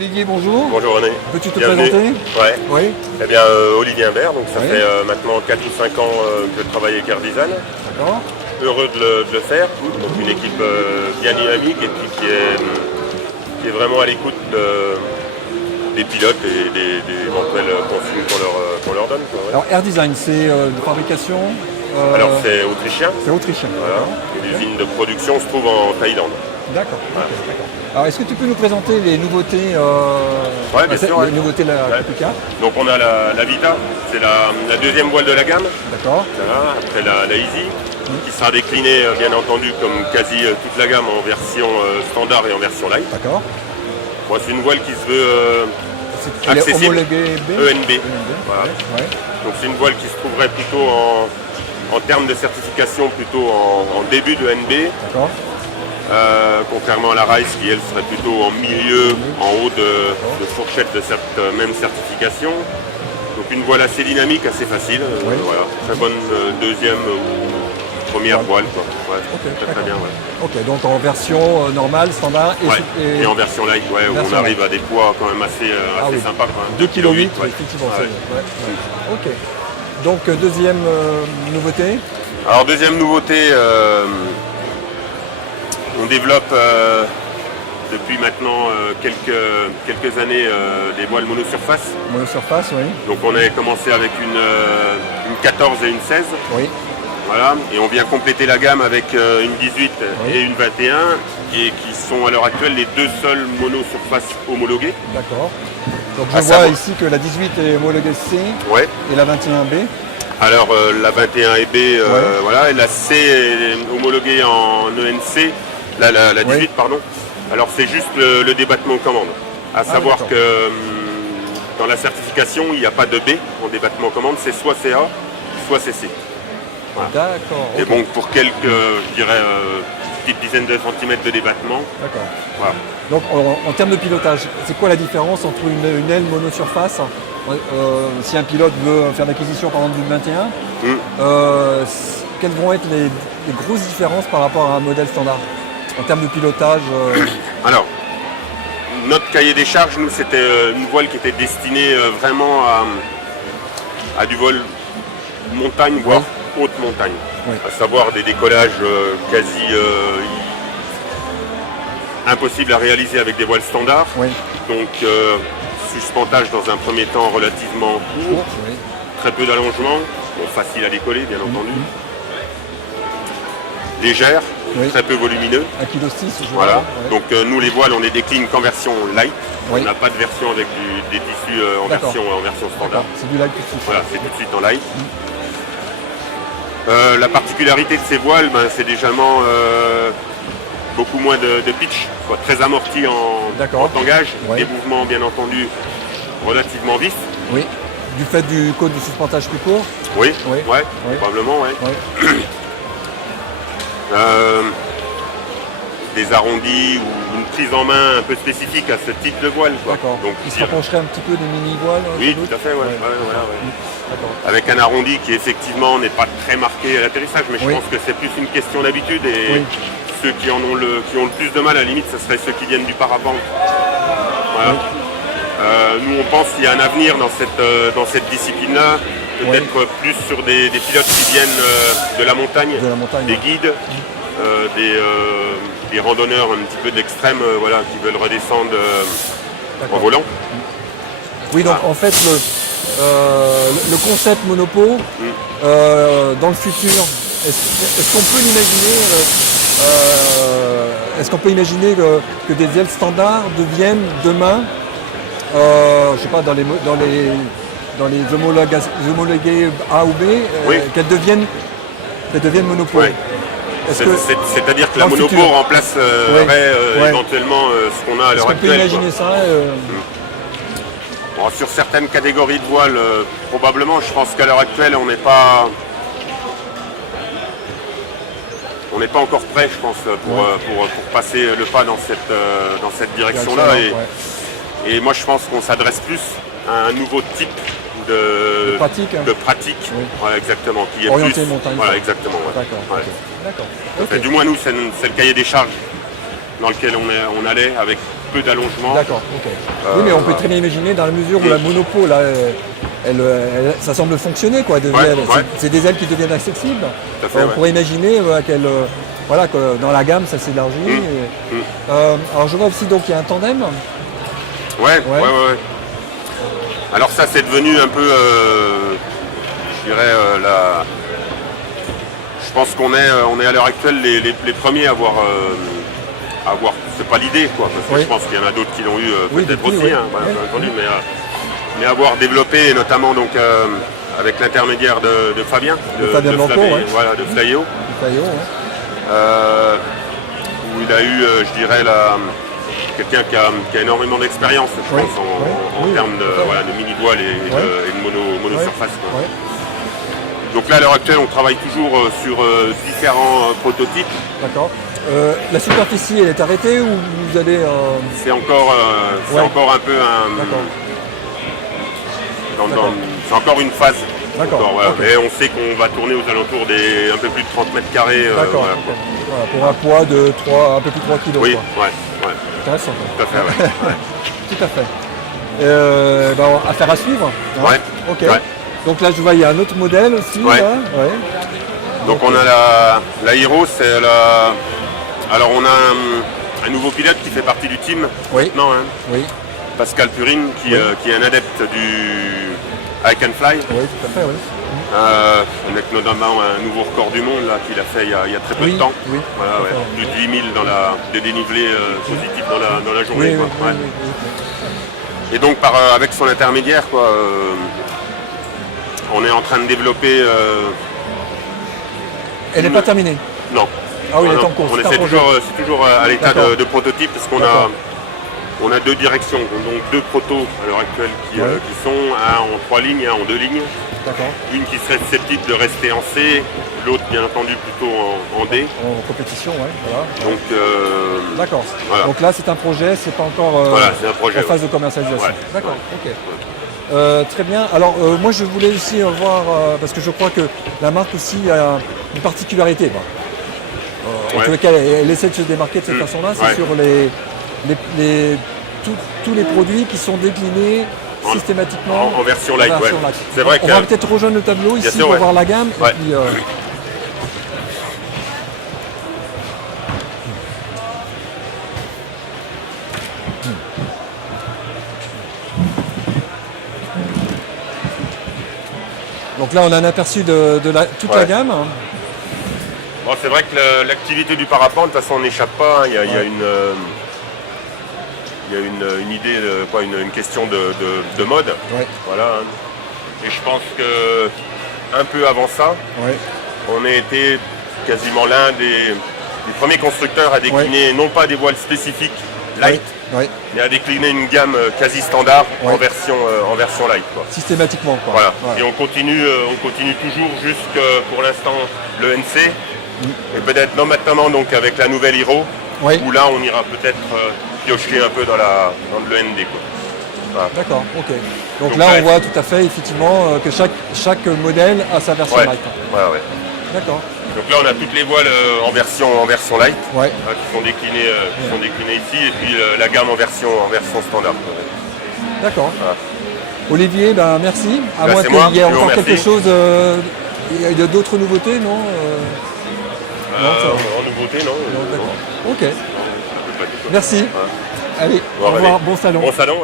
Olivier, bonjour. Bonjour René. Peux-tu te Bienvenue. présenter? Ouais. Oui. Eh bien, Olivier Imbert, donc ça Oui. fait maintenant 4 ou 5 ans que je travaille avec Air Design. D'accord. Heureux de le faire. Donc une équipe bien dynamique et puis qui est vraiment à l'écoute des pilotes et des éventuelles consignes qu'on leur donne. Quoi, ouais. Alors Air Design, c'est de fabrication. Alors c'est autrichien. C'est autrichien. Voilà. Et l'usine de production se trouve en Thaïlande. D'accord. Ok, d'accord. Alors est-ce que tu peux nous présenter les nouveautés Ouais, bien sûr, les nouveautés de la Ouais. Kupica? Donc on a la Vita, c'est la deuxième voile de la gamme. D'accord. Voilà. Après la Easy, qui sera déclinée bien entendu comme quasi toute la gamme en version standard et en version light. D'accord. Bon, c'est une voile qui se veut Elle est accessible. homologuée B. ENB. Voilà. Ouais. Donc c'est une voile qui se trouverait plutôt en termes de certification plutôt en début de ENB, D'accord. contrairement à la Rice qui elle serait plutôt en milieu, en haut de fourchette de cette même certification. Donc une voile assez dynamique, assez facile. Oui. Voilà. Très bonne deuxième ou première voile. Quoi. Ouais, Ok, très d'accord. bien. Ouais. Ok, donc en version normale, standard Ouais. Et en version light, ouais, où Version on arrive à des poids quand même assez oui. sympas. Quand même. 2,8 kg, ouais. effectivement. Ouais. Ouais. Ok. Donc deuxième nouveauté. Alors deuxième nouveauté, on développe depuis maintenant quelques années des voiles monosurface. Monosurface, oui. Donc on a commencé avec une 14 et une 16. Oui. Voilà, et on vient compléter la gamme avec une 18 Oui. et une 21, et qui sont à l'heure actuelle les deux seules monosurfaces homologuées. D'accord. Donc je À vois savoir- ici que la 18 est homologuée C Ouais. et la 21B. Alors la 21 et B, voilà, et la C est homologuée en ENC, la 18 Oui. pardon. Alors c'est juste le débattement commande. À savoir d'accord. que dans la certification, il n'y a pas de B en débattement commande, c'est soit CA, soit CC. Voilà. D'accord. Et ok. bon, pour quelques, je dirais, petites dizaines de centimètres de débattement, D'accord. voilà. Donc en termes de pilotage, c'est quoi la différence entre une aile monosurface si un pilote veut faire l'acquisition par exemple d'une 21, quelles vont être les grosses différences par rapport à un modèle standard en termes de pilotage Alors, notre cahier des charges, nous, c'était une voile qui était destinée vraiment à du vol montagne, voire haute montagne. Oui. À savoir des décollages quasi impossibles à réaliser avec des voiles standards. Oui. Donc, suspentage dans un premier temps relativement court, Oui. très peu d'allongement, bon, facile à décoller, bien entendu. Légère, Oui. très peu volumineux. 1,6 kg, je vois. Voilà. Ouais. Donc nous les voiles on les décline qu'en version light. Oui. On n'a pas de version avec des tissus en D'accord. version standard. D'accord, c'est du light tout de suite. Voilà, c'est tout de suite en light. La particularité de ces voiles, ben, c'est légèrement beaucoup moins de pitch, quoi, très amorti D'accord. en tangage, Ouais. des mouvements bien entendu relativement vifs. Oui. Du fait du code du suspentage plus court. Oui, Oui. ouais, Oui. probablement, ouais. Oui. Des arrondis ou une prise en main un peu spécifique à ce type de voile. Quoi. D'accord. Donc, Il se dire- rapprocherait un petit peu des mini-voiles. Oui, sans doute tout à fait, ouais. Ouais. Ouais, voilà, ouais. D'accord. Avec un arrondi qui effectivement n'est pas très marqué à l'atterrissage, mais je Oui. pense que c'est plus une question d'habitude et Oui. ceux qui ont le plus de mal, à la limite, ce serait ceux qui viennent du parapente. Voilà. Nous, on pense qu'il y a un avenir dans cette discipline-là, peut-être plus sur des pilotes qui viennent de la montagne, De la montagne, des ouais. guides, des randonneurs un petit peu d'extrême, voilà, qui veulent redescendre en D'accord. volant. Oui, donc en fait, le concept monopo, dans le futur, est-ce qu'on peut l'imaginer est-ce qu'on peut imaginer que des ailes standards deviennent demain, je sais pas, dans les homologués A ou B, Oui. qu'elles deviennent monopo. Ouais. Est-ce que C'est-à-dire que la dans le monopo futur. remplacerait Ouais. éventuellement ce qu'on a à est-ce l'heure qu'on peut actuelle. imaginer ça Bon, sur certaines catégories de voiles, probablement, je pense qu'à l'heure actuelle, on n'est pas encore prêt, je pense, pour passer le pas dans cette direction-là. Et moi, je pense qu'on s'adresse plus à un nouveau type de pratique, hein. de pratique. Oui. Voilà, exactement. Qui est Orienté plus, montagne. Voilà, exactement. Ouais. D'accord. Ouais. Ok. D'accord. Enfin, Ok. du moins, nous, c'est le cahier des charges dans lequel on allait avec peu d'allongement. D'accord, ok. Oui, mais on peut très bien imaginer dans la mesure où la monopo, là, ça semble fonctionner, quoi. C'est des ailes qui deviennent accessibles. Tout à fait, On pourrait imaginer voilà, que dans la gamme, ça s'élargit. Alors je vois aussi donc il y a un tandem. Ouais. Alors ça, c'est devenu un peu, je dirais, je pense qu'on est à l'heure actuelle les premiers à avoir, c'est pas l'idée, quoi, parce que je pense qu'il y en a d'autres qui l'ont eu peut-être aussi, bien entendu, mais avoir développé, notamment donc avec l'intermédiaire de Fabien, de Flyeo, où il a eu, je dirais, quelqu'un qui a énormément d'expérience, je pense, en termes de mini-voile et de mono-surface. Donc là, à l'heure actuelle, on travaille toujours sur différents prototypes. D'accord. La superficie, elle est arrêtée ou vous allez... C'est encore un peu c'est encore une phase. D'accord. Et on sait qu'on va tourner aux alentours des un peu plus de 30 mètres carrés. D'accord. Pour un poids de un peu plus de 3 kg. Oui, quoi. Ouais. Intéressant. Tout à fait, Tout à fait. Affaire à suivre. Hein. Ouais. Ok. Ouais. Donc là, je vois, il y a un autre modèle aussi. Ouais. Là. Donc on a la Hero, c'est la... Alors on a un nouveau pilote qui fait partie du team maintenant, hein. Oui. Pascal Purine, qui est un adepte du I Can Fly. Oui, tout à fait, oui. Avec notamment un nouveau record du monde là qu'il a fait il y a très peu de temps. Oui. Voilà, plus de 8000 de dénivelé positif dans la journée. Oui. Et donc avec son intermédiaire, on est en train de développer. Elle n'est pas terminée. Non. Ah oui, elle est en cours. C'est toujours à l'état de prototype parce qu'on a deux directions, donc deux protos à l'heure actuelle qui sont un en 3 lignes et un en 2 lignes. D'accord. Une qui serait susceptible de rester en C, l'autre bien entendu plutôt en D. En compétition, voilà. Donc, d'accord. Voilà. Donc là, c'est un projet, c'est pas encore c'est un projet, en phase de commercialisation. Ouais. D'accord, ok. Très bien. Alors, moi, je voulais aussi voir, parce que je crois que la marque aussi a une particularité. En tous les cas, elle essaie de se démarquer de cette façon-là, c'est sur tous les produits qui sont déclinés systématiquement en version light. C'est vrai on va peut-être rejoindre le tableau ici pour voir la gamme. Et puis, donc là, on a un aperçu de toute la gamme. Bon, c'est vrai que l'activité du parapente, de toute façon, on n'échappe pas. Il y a une idée, une question de mode. Voilà. Et je pense que un peu avant ça, on a été quasiment l'un des premiers constructeurs à décliner non pas des voiles spécifiques light, mais à décliner une gamme quasi standard en version light. Systématiquement. Voilà. Et on continue toujours jusqu'à pour l'instant le NC. Et peut-être maintenant donc avec la nouvelle Hero, où là on ira peut-être piocher un peu dans le ND. Voilà. D'accord, ok. Donc là on voit tout à fait effectivement que chaque modèle a sa version light. D'accord. Donc là on a toutes les voiles en version light qui sont déclinées ici et puis la gamme en version standard. D'accord. Voilà. Olivier, merci. À moins qu'il y ait encore quelque chose. Il y a d'autres nouveautés, non en nouveauté, non. Ok. Merci. Allez, au revoir. Bon salon. Bon salon,